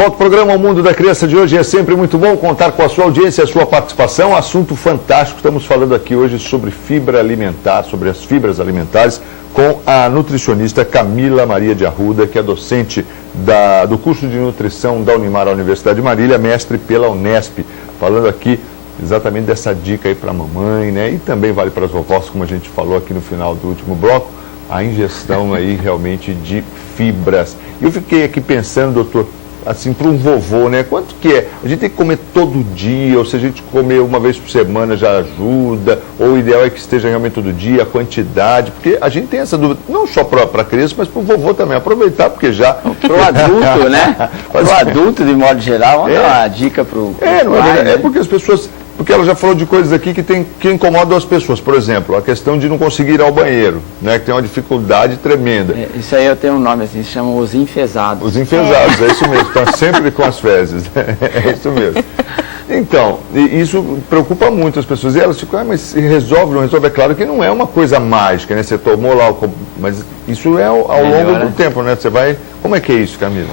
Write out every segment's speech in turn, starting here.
volta ao programa O Mundo da Criança de hoje. É sempre muito bom contar com a sua audiência e a sua participação. Assunto fantástico. Estamos falando aqui hoje sobre fibra alimentar, sobre as fibras alimentares, com a nutricionista Camila Maria de Arruda, que é docente do curso de nutrição da Unimar, a Universidade de Marília, mestre pela Unesp. Falando aqui exatamente dessa dica aí para a mamãe, né? E também vale para as vovós, como a gente falou aqui no final do último bloco, a ingestão aí realmente de fibras. Eu fiquei aqui pensando, doutor, assim, para um vovô, né? Quanto que é? A gente tem que comer todo dia, ou se a gente comer uma vez por semana já ajuda, ou o ideal é que esteja realmente todo dia, a quantidade, porque a gente tem essa dúvida, não só para a criança, mas para o vovô também, aproveitar, porque já... Para o adulto, né? Para o adulto, de modo geral, vamos dar uma dica para o pai, né? É porque as pessoas... Porque ela já falou de coisas aqui que incomodam as pessoas. Por exemplo, a questão de não conseguir ir ao banheiro, né? Que tem uma dificuldade tremenda. Isso aí eu tenho um nome assim, se chamam os enfesados. Os enfesados, é isso mesmo. Estão sempre com as fezes. É isso mesmo. Então, isso preocupa muito as pessoas. E elas ficam, mas resolve, não resolve? É claro que não é uma coisa mágica, né? Você tomou lá, mas isso é ao longo do tempo, né? Você vai... Como é que é isso, Camila?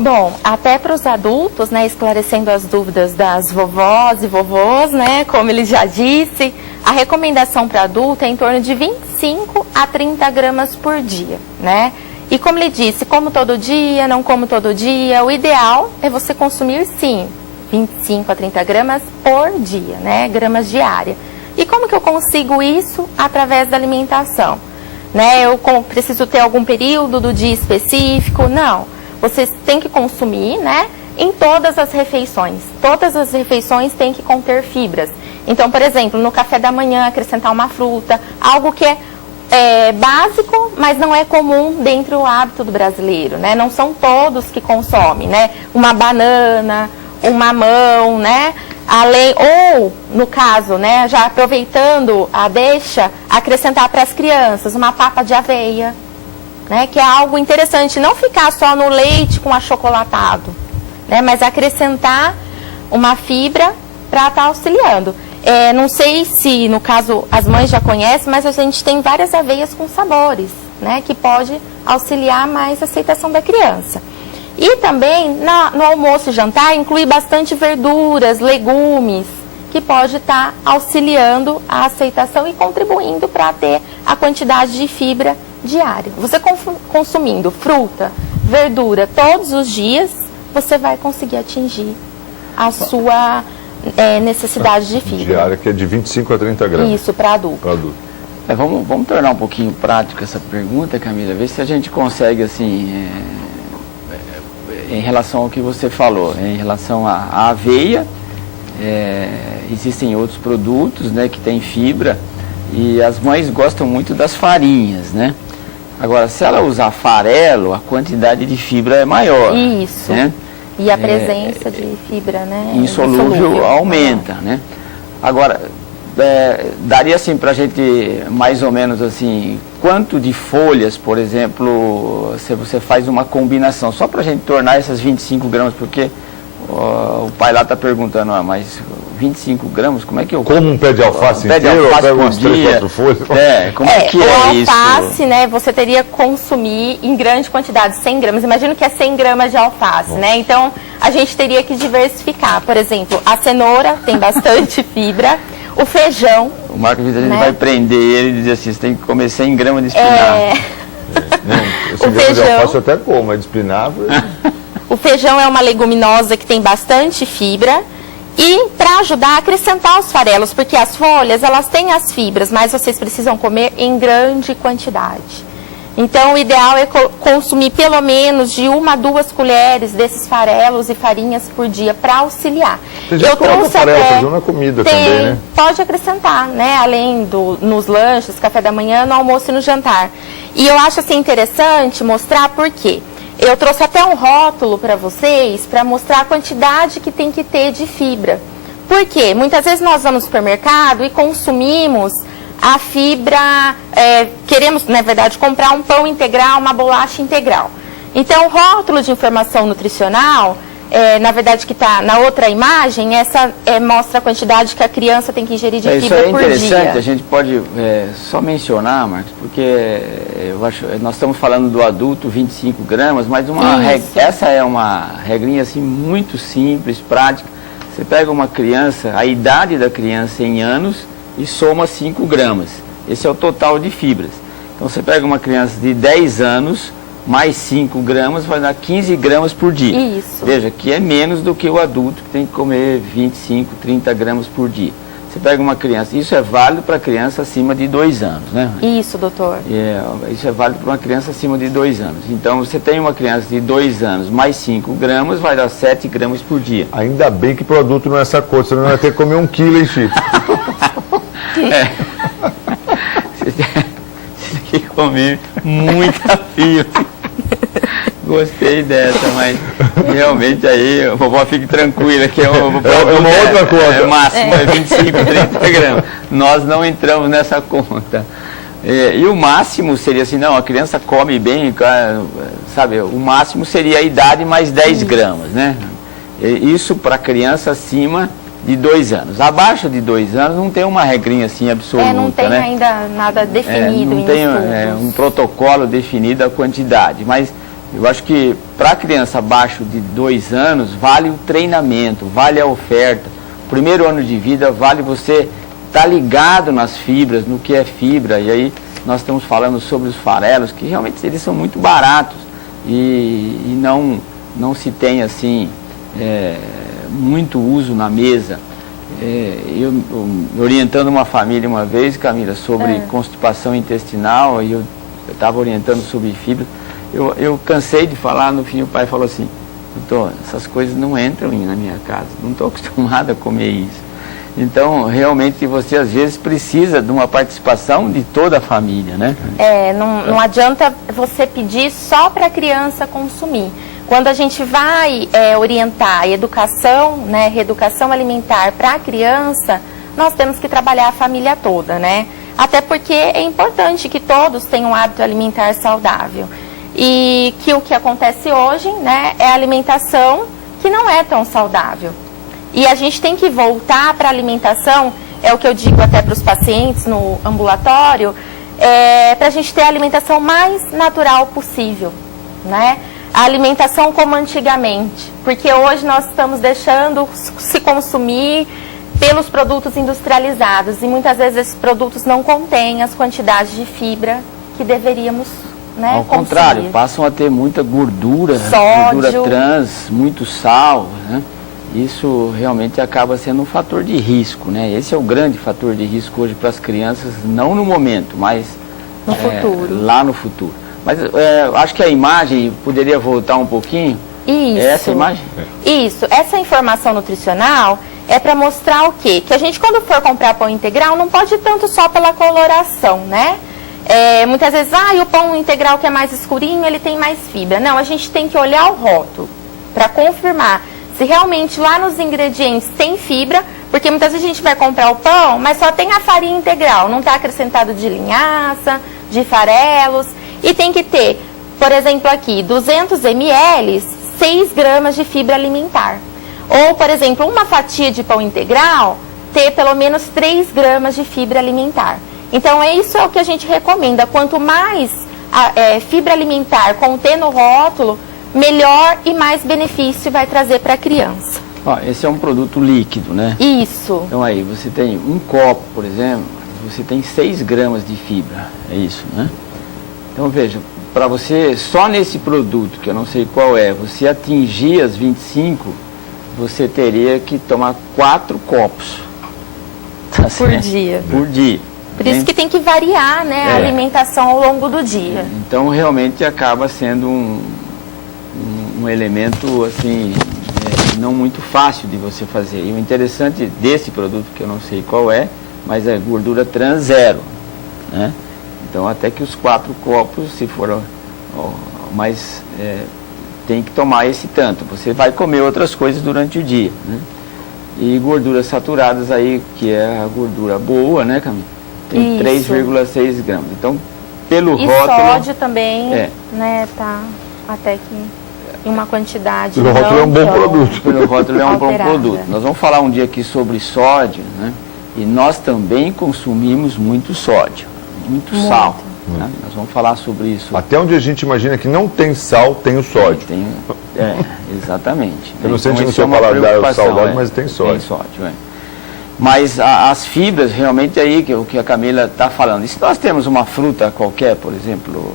Bom, até para os adultos, né, esclarecendo as dúvidas das vovós e vovôs, né, como ele já disse, a recomendação para adulto é em torno de 25 a 30 gramas por dia, né? E como ele disse, como todo dia, não como todo dia, o ideal é você consumir, sim, 25 a 30 gramas por dia, né, gramas diária. E como que eu consigo isso? Através da alimentação, né? Eu preciso ter algum período do dia específico? Não. Vocês têm que consumir, né, em todas as refeições. Todas as refeições têm que conter fibras. Então, por exemplo, no café da manhã, acrescentar uma fruta, algo que é básico, mas não é comum dentro do hábito do brasileiro, né? Não são todos que consomem, né? Uma banana, um mamão, né? Ou, no caso, né, já aproveitando a deixa, acrescentar para as crianças uma papa de aveia, né, que é algo interessante, não ficar só no leite com achocolatado, né, mas acrescentar uma fibra para estar auxiliando. Não sei se, no caso, as mães já conhecem, mas a gente tem várias aveias com sabores, né, que pode auxiliar mais a aceitação da criança. E também, no almoço e jantar, inclui bastante verduras, legumes, que pode estar auxiliando a aceitação e contribuindo para ter a quantidade de fibra diária. Você consumindo fruta, verdura todos os dias, você vai conseguir atingir a sua necessidade de fibra. Diária, que é de 25 a 30 gramas. Isso, para adulto. Vamos tornar um pouquinho prático essa pergunta, Camila, ver se a gente consegue, assim, em relação ao que você falou, em relação à aveia, existem outros produtos, né, que têm fibra, e as mães gostam muito das farinhas, né? Agora, se ela usar farelo, a quantidade de fibra é maior. Isso. Né? E a presença de fibra, né? Insolúvel aumenta, né? Agora, daria assim para a gente, mais ou menos assim, quanto de folhas, por exemplo, se você faz uma combinação, só para a gente tornar essas 25 gramas, porque o pai lá está perguntando, mas 25 gramas, como é que eu... Como um pé de alface inteiro, ou pega umas 3, 4 folhas? Como é que é isso? O alface, né, você teria que consumir em grande quantidade, 100 gramas. Imagino que é 100 gramas de alface, né? Então, a gente teria que diversificar. Por exemplo, a cenoura tem bastante fibra, o feijão... O Marcos Vitor, a gente vai prender ele e dizer assim, você tem que comer 100 gramas de espinafre. Esse grama de alface eu até como, mas de espinafre... O feijão é uma leguminosa que tem bastante fibra. E para ajudar a acrescentar os farelos, porque as folhas, elas têm as fibras, mas vocês precisam comer em grande quantidade. Então, o ideal é consumir pelo menos de 1 a 2 colheres desses farelos e farinhas por dia para auxiliar. Eu trouxe farelo na comida também, né? Pode acrescentar, né? Além nos lanches, café da manhã, no almoço e no jantar. E eu acho assim interessante mostrar por quê. Eu trouxe até um rótulo para vocês, para mostrar a quantidade que tem que ter de fibra. Por quê? Muitas vezes nós vamos no supermercado e consumimos a fibra, queremos, na verdade, comprar um pão integral, uma bolacha integral. Então, o rótulo de informação nutricional, na verdade, que está na outra imagem, essa mostra a quantidade que a criança tem que ingerir de fibra por dia. Isso é interessante, a gente pode só mencionar, Marcos, porque eu acho, nós estamos falando do adulto, 25 gramas, mas essa é uma regrinha assim, muito simples, prática. Você pega uma criança, a idade da criança em anos e soma 5 gramas. Esse é o total de fibras. Então você pega uma criança de 10 anos, mais 5 gramas, vai dar 15 gramas por dia. Isso. Veja, que é menos do que o adulto, que tem que comer 25, 30 gramas por dia. Você pega uma criança, isso é válido para criança acima de 2 anos, né? Isso, doutor. Isso é válido para uma criança acima de 2 anos. Então, você tem uma criança de 2 anos, mais 5 gramas, vai dar 7 gramas por dia. Ainda bem que o adulto não é essa coisa, senão vai ter que comer 1 quilo, hein, Chico? Você tem que comer muita fibra. Gostei dessa, mas realmente aí, a vovó fique tranquila que é uma outra conta. Máximo é 25, 30 gramas. Nós não entramos nessa conta. E o máximo seria assim, não, a criança come bem, sabe, o máximo seria a idade mais 10 gramas, né? Isso para criança acima de 2 anos. Abaixo de 2 anos não tem uma regrinha assim absoluta, não tem, né? Ainda nada definido não tem um protocolo definido a quantidade, mas eu acho que para criança abaixo de 2 anos, vale o treinamento, vale a oferta. Primeiro ano de vida, vale você estar ligado nas fibras, no que é fibra. E aí nós estamos falando sobre os farelos, que realmente eles são muito baratos e não se tem assim muito uso na mesa. Eu orientando uma família uma vez, Camila, sobre constipação intestinal, e eu estava orientando sobre fibra. Eu cansei de falar, no fim o pai falou assim, doutor, essas coisas não entram na minha casa, não estou acostumado a comer isso. Então, realmente, você às vezes precisa de uma participação de toda a família, né? Não adianta você pedir só para a criança consumir. Quando a gente vai orientar a educação, né, reeducação alimentar para a criança, nós temos que trabalhar a família toda, né? Até porque é importante que todos tenham um hábito alimentar saudável. E que o que acontece hoje, né, é a alimentação que não é tão saudável. E a gente tem que voltar para a alimentação, é o que eu digo até para os pacientes no ambulatório, para a gente ter a alimentação mais natural possível, né? A alimentação como antigamente, porque hoje nós estamos deixando se consumir pelos produtos industrializados e muitas vezes esses produtos não contêm as quantidades de fibra que deveríamos, né, ao contrário, passam a ter muita gordura, gordura trans, muito sal, né? Isso realmente acaba sendo um fator de risco, né? Esse é o grande fator de risco hoje para as crianças, não no momento, mas no futuro. Lá no futuro. Mas acho que a imagem poderia voltar um pouquinho. Isso. Essa imagem? Isso. Essa informação nutricional é para mostrar o quê? Que a gente, quando for comprar pão integral, não pode ir tanto só pela coloração, né? Muitas vezes, o pão integral que é mais escurinho, ele tem mais fibra. Não, a gente tem que olhar o rótulo para confirmar se realmente lá nos ingredientes tem fibra, porque muitas vezes a gente vai comprar o pão, mas só tem a farinha integral, não está acrescentado de linhaça, de farelos, e tem que ter, por exemplo aqui, 200 ml, 6 gramas de fibra alimentar. Ou, por exemplo, uma fatia de pão integral, ter pelo menos 3 gramas de fibra alimentar. Então, isso é o que a gente recomenda. Quanto mais fibra alimentar conter no rótulo, melhor e mais benefício vai trazer para a criança. Esse é um produto líquido, né? Isso. Então aí, você tem um copo, por exemplo, você tem 6 gramas de fibra, é isso, né? Então veja, para você, só nesse produto, que eu não sei qual é, você atingir as 25, você teria que tomar 4 copos. Tá por dia. Por dia. Por isso que tem que variar, né, a alimentação ao longo do dia. Então realmente acaba sendo um elemento assim não muito fácil de você fazer. E o interessante desse produto, que eu não sei qual é, mas é gordura trans 0, né? Então até que os 4 copos, se for mais, tem que tomar esse tanto. Você vai comer outras coisas durante o dia, né? E gorduras saturadas aí, que é a gordura boa, né, Camila? Tem 3,6 gramas. Então, pelo rótulo... E sódio também, né, tá até que... em uma quantidade Pelo rótulo é um bom tão produto. Pelo rótulo é um bom alterada. produto. Nós vamos falar um dia aqui sobre sódio, né? E nós também consumimos muito sódio, muito sal. Né? Nós vamos falar sobre isso. Até onde a gente imagina que não tem sal, tem o sódio. Exatamente. Eu não sei Então, no isso é seu uma paladar o preocupação, saudável, mas tem sódio. Tem sódio, Mas as fibras, realmente, aí que o que a Camila está falando. E se nós temos uma fruta qualquer, por exemplo,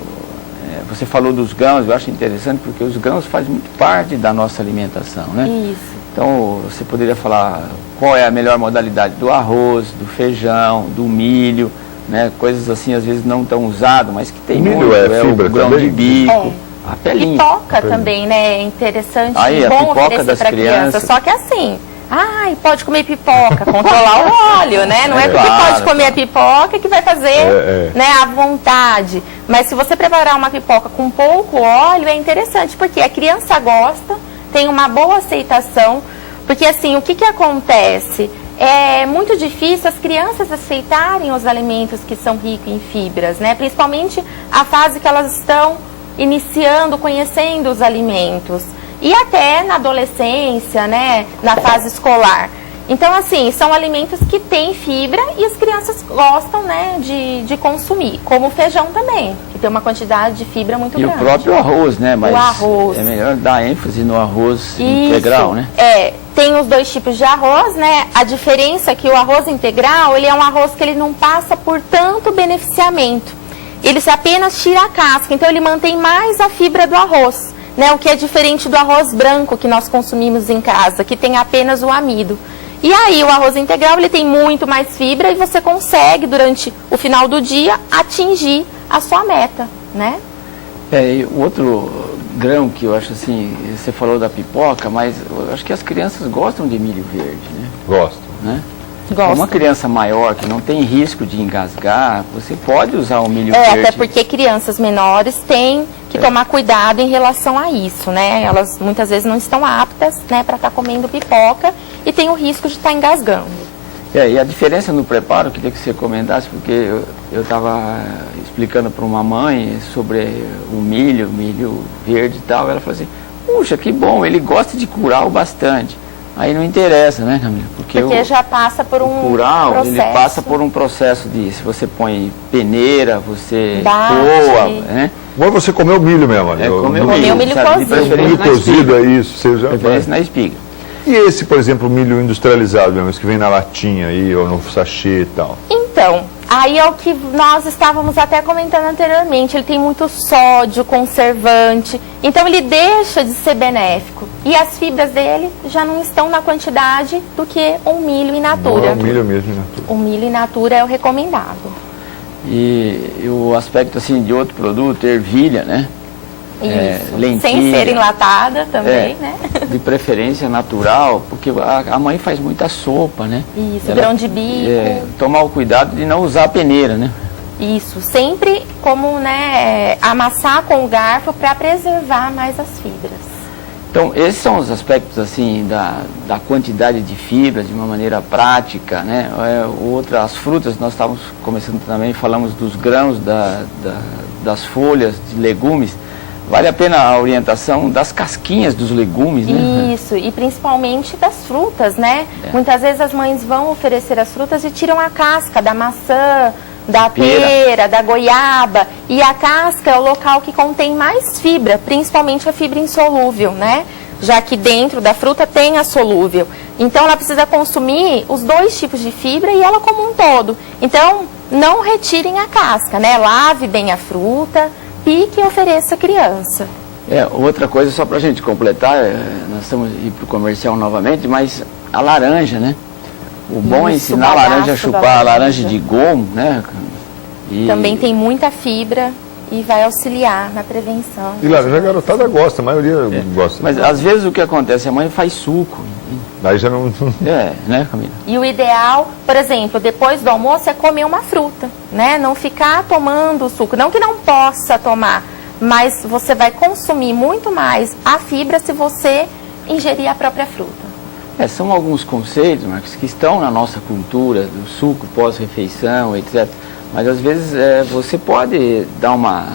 você falou dos grãos, eu acho interessante porque os grãos fazem muito parte da nossa alimentação, né? Isso. Então, você poderia falar qual é a melhor modalidade do arroz, do feijão, do milho, né? Coisas assim, às vezes não tão usadas, mas que tem Milho muito. é fibra o grão também? de bico, a pelinha. Pipoca também, né? É interessante, Aí, a bom pipoca oferecer das para criança. crianças. Só que assim, pode comer pipoca, controlar o óleo, né? Não é porque Claro, pode comer a pipoca que vai fazer né, à vontade. Mas se você preparar uma pipoca com pouco óleo, é interessante, porque a criança gosta, tem uma boa aceitação, porque assim, o que acontece? É muito difícil as crianças aceitarem os alimentos que são ricos em fibras, né? Principalmente a fase que elas estão iniciando, conhecendo os alimentos. E até na adolescência, né? Na fase escolar. Então, assim, são alimentos que têm fibra e as crianças gostam, né, de consumir. Como o feijão também, que tem uma quantidade de fibra muito grande. E o próprio arroz, né? Mas o arroz. é melhor dar ênfase no arroz integral, né? Tem os dois tipos de arroz, né? A diferença é que o arroz integral, ele é um arroz que ele não passa por tanto beneficiamento. Ele apenas tira a casca, então ele mantém mais a fibra do arroz, né? O que é diferente do arroz branco que nós consumimos em casa, que tem apenas o amido. E aí o arroz integral, ele tem muito mais fibra e você consegue, durante o final do dia, atingir a sua meta, né? E o outro grão que eu acho assim, você falou da pipoca, mas eu acho que as crianças gostam de milho verde, né? Gosto. Né? Gosto. Uma criança maior que não tem risco de engasgar, você pode usar o milho verde. Até porque crianças menores têm que tomar cuidado em relação a isso, né? Elas muitas vezes não estão aptas, né, para estar comendo pipoca e tem o risco de estar engasgando. E a diferença no preparo, eu queria que você comentasse, porque eu estava explicando para uma mãe sobre o milho verde e tal, ela falou assim, puxa, que bom, ele gosta de curau bastante. Aí não interessa, né, Camila? Porque já passa por um curau, processo. Ele passa por um processo de, se você põe peneira, você Bate. coa, né? Ou você comeu milho mesmo, né? Comeu milho sabe? De cozido. preferência Milho na cozido, espiga. é isso. Você já Preferência na espiga. E esse, por exemplo, milho industrializado mesmo, esse que vem na latinha aí, ou no sachê e tal? Então, aí é o que nós estávamos até comentando anteriormente. Ele tem muito sódio, conservante, então ele deixa de ser benéfico. E as fibras dele já não estão na quantidade do que um milho in natura. Não é o milho mesmo in natura. O milho in natura é o recomendado. E o aspecto assim de outro produto, ervilha, né? Isso. Lentilha. Sem ser enlatada também, né? De preferência natural, porque a mãe faz muita sopa, né? Isso, grão de bico. Tomar o cuidado de não usar a peneira, né? Isso, sempre como, né, amassar com o garfo para preservar mais as fibras. Então, esses são os aspectos, assim, da quantidade de fibras, de uma maneira prática, né? As frutas, nós estávamos começando também, falamos dos grãos, das folhas, de legumes. Vale a pena a orientação das casquinhas dos legumes, né? Isso, e principalmente das frutas, né? Muitas vezes as mães vão oferecer as frutas e tiram a casca da maçã, da pera, da goiaba. E a casca é o local que contém mais fibra, principalmente a fibra insolúvel, né? Já que dentro da fruta tem a solúvel. Então ela precisa consumir os dois tipos de fibra e ela como um todo. Então não retirem a casca, né? Lave bem a fruta, pique e ofereça à criança. Outra coisa, só para a gente completar, nós estamos indo para o comercial novamente, mas a laranja, né? O bom é ensinar a laranja a chupar, a laranja de gomo, né? Também tem muita fibra e vai auxiliar na prevenção. E laranja a garotada gosta, a maioria gosta. Mas às vezes o que acontece, a mãe faz suco. Aí já não... né, Camila? E o ideal, por exemplo, depois do almoço é comer uma fruta, né? Não ficar tomando suco. Não que não possa tomar, mas você vai consumir muito mais a fibra se você ingerir a própria fruta. São alguns conceitos, Marcos, que estão na nossa cultura, do suco pós-refeição, etc. Mas às vezes você pode dar uma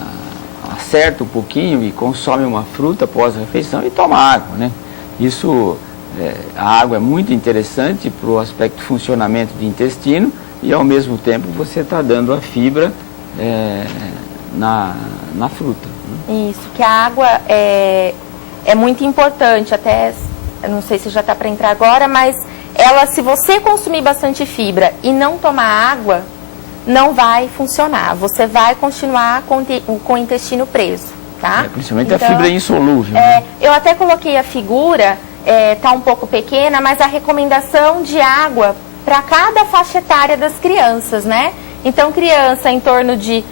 acerta um pouquinho e consome uma fruta após a refeição e toma água, né? Isso, a água é muito interessante para o aspecto funcionamento do intestino e ao mesmo tempo você está dando a fibra na fruta. Né? Isso, que a água é muito importante, até, eu não sei se já está para entrar agora, mas ela, se você consumir bastante fibra e não tomar água, não vai funcionar. Você vai continuar com o intestino preso, tá? Principalmente então, a fibra insolúvel. Né? Eu até coloquei a figura, tá um pouco pequena, mas a recomendação de água para cada faixa etária das crianças, né? Então, criança em torno de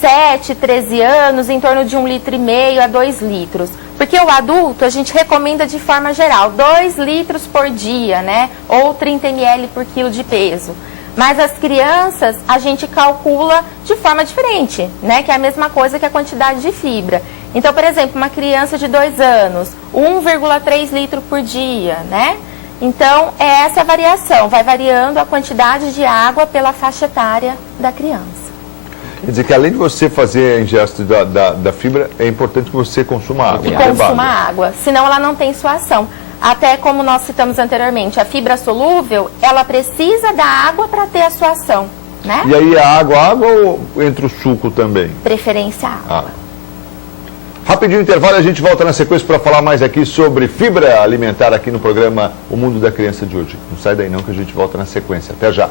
7, 13 anos, em torno de 1,5 litro a 2 litros. Porque o adulto, a gente recomenda de forma geral, 2 litros por dia, né? Ou 30 ml por quilo de peso. Mas as crianças, a gente calcula de forma diferente, né? Que é a mesma coisa que a quantidade de fibra. Então, por exemplo, uma criança de 2 anos, 1,3 litro por dia, né? Então, é essa variação, vai variando a quantidade de água pela faixa etária da criança. Quer dizer que além de você fazer a ingesta da fibra, é importante que você consuma água. Consuma água, senão ela não tem sua ação. Até como nós citamos anteriormente, a fibra solúvel, ela precisa da água para ter a sua ação, né? E aí a água ou entra o suco também? Preferência água. Rapidinho intervalo, a gente volta na sequência para falar mais aqui sobre fibra alimentar aqui no programa O Mundo da Criança de hoje. Não sai daí não que a gente volta na sequência. Até já.